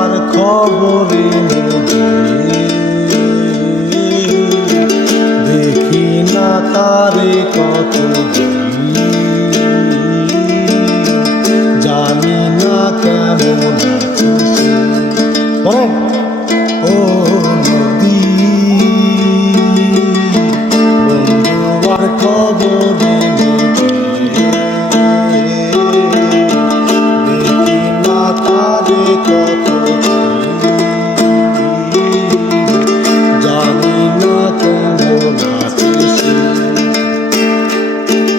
আর খবরে দেখি না তারে কত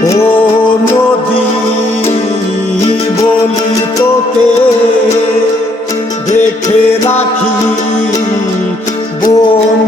ও নদী বলি তোকে দেখে রাখি বন